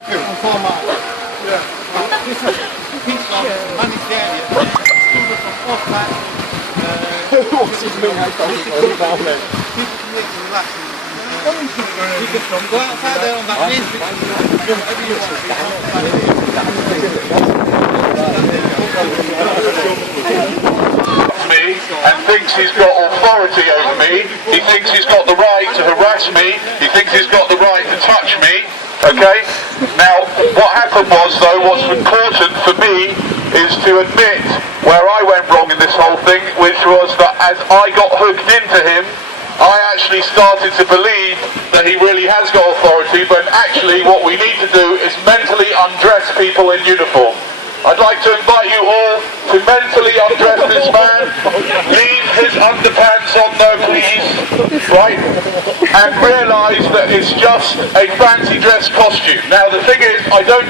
Me and thinks he's got authority over me. He thinks he's got the right to harass me. He thinks he's got the right to touch me. Okay? Now, what happened was, though, what's important for me is to admit where I went wrong in this whole thing, which was that as I got hooked into him, I actually started to believe that he really has got authority, but actually what we need to do is mentally undress people in uniform. I'd like to invite you all to mentally undress this man, leave his underpants on there please, right, and realise that it's just a fancy dress costume. Now the thing is,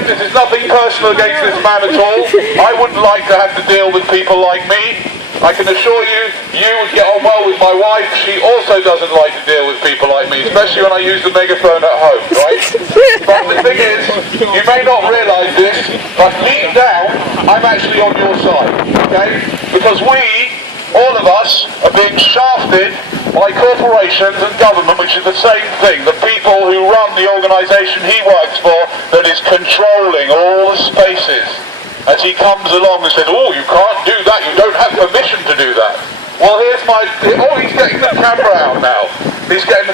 this is nothing personal against this man at all. I wouldn't like to have to deal with people like me. I can assure you, you would get on well with my wife. She also doesn't like to deal with people like me, especially when I use the megaphone at home, right? But the thing is, you may not realise this, but deep down, I'm actually on your side, okay? Because we, all of us, are being shafted by corporations and government, which is the same thing. The people who run the organisation he works for that is controlling all the spaces. As he comes along and says, oh, you can't do that, you don't have permission to do that. Well, he's getting the camera out now. He's getting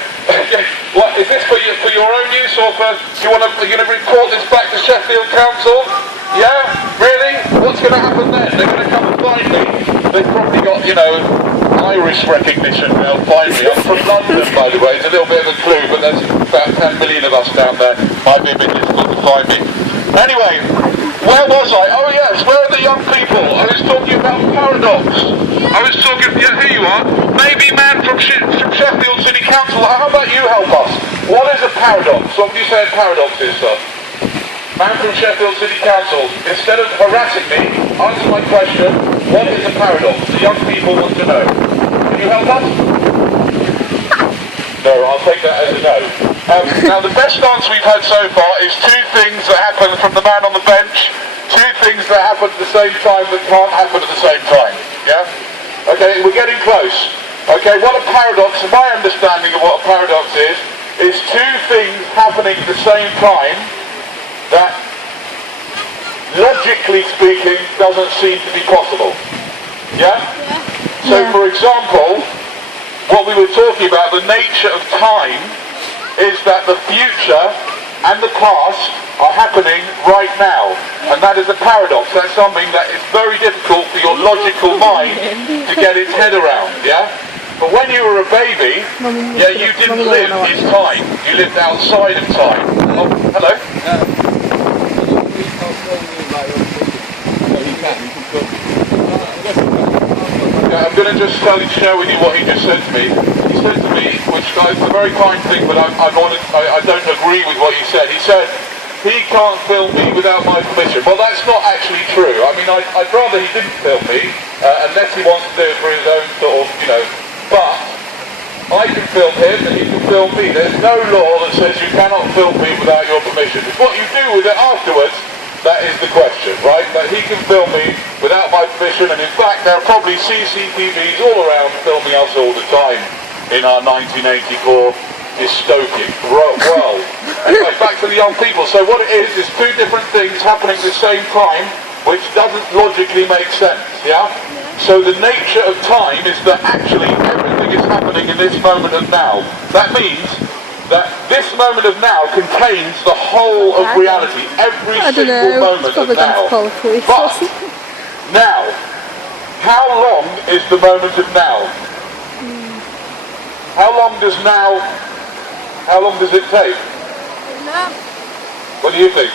what, is this for your own use, or are you going to report this back to Sheffield Council? Yeah? Really? What's going to happen then? They're going to come and find me. They've probably got, Irish recognition. They'll find me. I'm from London, by the way. It's a little bit of a clue, but there's about 10 million of us down there. Might be a bit difficult to find me. Anyway, where was I? Oh yes, where are the young people? I was talking about paradox. I was talking, yeah, here you are. Maybe man from Sheffield City Council. How about you help us? What is a paradox? What would you say a paradox is, sir? Man from Sheffield City Council, instead of harassing me, answer my question, what is a paradox? The young people want to know. Can you help us? No, I'll take that as a no. Now the best answer we've had so far is two things that happen from the man on the bench, two things that happen at the same time that can't happen at the same time. Yeah? Okay, we're getting close. Okay, what a paradox, in my understanding of what a paradox is two things happening at the same time that, logically speaking, doesn't seem to be possible. Yeah? So for example, what we were talking about, the nature of time, is that the future and the past are happening right now. And that is a paradox. That's something that is very difficult for your logical mind to get its head around, yeah? But when you were a baby, yeah, you didn't live in time. You lived outside of time. Oh, hello? I'm going to just share with you what he just said to me. He said to me, which is a very kind thing, but I don't agree with what he said. He said, he can't film me without my permission. Well, that's not actually true. I mean, I'd rather he didn't film me, unless he wants to do it for his own sort of, but I can film him and he can film me. There's no law that says you cannot film me without your permission. It's what you do with it afterwards. That is the question, right? That he can film me without my permission, and in fact there are probably CCTVs all around filming us all the time in our 1984 dystopian world. Anyway, back to the young people. So what it is two different things happening at the same time, which doesn't logically make sense, yeah? So the nature of time is that actually everything is happening in this moment of now. That means that this moment of now contains the whole of reality, every single moment of now. But now, how long is the moment of now? How long does it take? What do you think?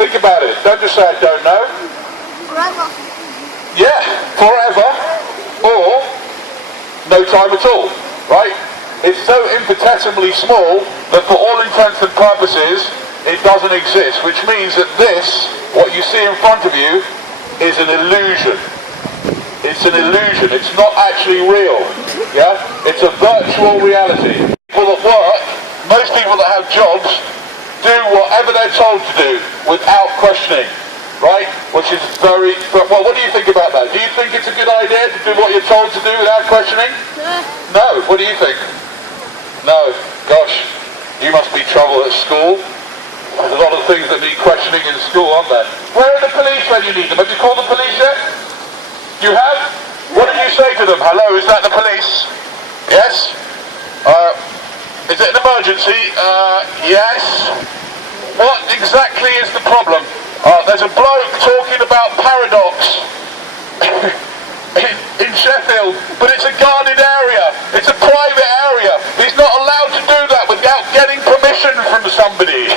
Think about it. Don't just say I don't know. Forever. Yeah, forever, or no time at all, right? It's so infinitesimally small that for all intents and purposes, it doesn't exist, which means that this, what you see in front of you, is an illusion. It's an illusion. It's not actually real. Yeah? It's a virtual reality. People at work, most people that have jobs, do whatever they're told to do without questioning, right? Which is very, well, what do you think about that? Do you think it's a good idea to do what you're told to do without questioning? No. What do you think? No. Gosh, you must be trouble at school. There's a lot of things that need questioning in school, aren't there? Where are the police when you need them? Have you called the police yet? You have? What did you say to them? Hello, is that the police? Yes? Is it an emergency? Yes. What exactly is the problem? There's a bloke talking about paradox in Sheffield, but it's a guarded area. It's a private area. He's not allowed to do that without getting permission from somebody.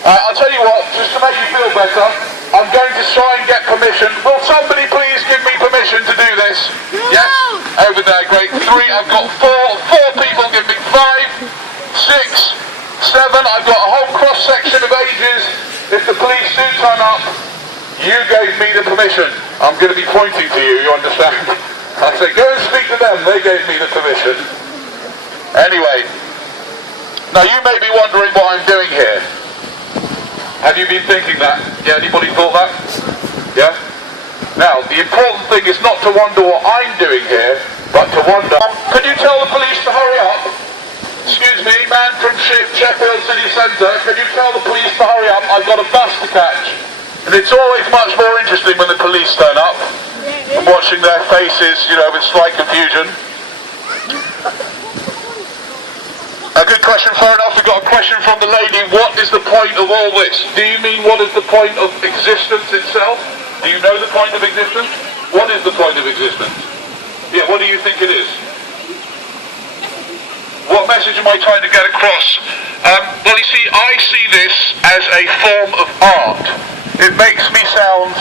I'll tell you what, just to make you feel better, I'm going to try and get permission. Will somebody please give me permission to do this? Yes? Over there, great. 3, I've got 4 people give me 5, 6, 7, I've got a whole cross-section of ages. If the police do turn up, you gave me the permission. I'm going to be pointing to you, you understand? I say, go and speak to them, they gave me the permission. Anyway, now you may be wondering what I'm doing here. Have you been thinking that? Yeah, anybody thought that? Yeah? Now, the important thing is not to wonder what I'm doing here, but to wonder, could you tell the police to hurry up? Excuse me, man from Sheffield City Centre, can you tell the police to hurry up? I've got a bus to catch. And it's always much more interesting when the police turn up, and watching their faces, you know, with slight confusion. A good question, fair enough. We've got a question from the lady. What is the point of all this? Do you mean what is the point of existence itself? Do you know the point of existence? What is the point of existence? Yeah, what do you think it is? What message am I trying to get across? Well, you see, I see this as a form of art. It makes me sound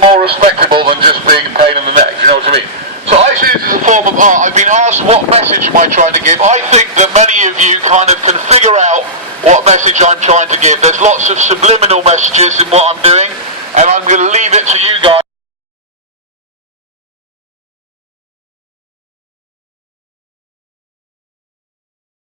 more respectable than just being a pain in the neck. Do you know what I mean? So I see this as a form of art. I've been asked what message am I trying to give. I think that many of you kind of can figure out what message I'm trying to give. There's lots of subliminal messages in what I'm doing, and I'm going to leave it to you guys.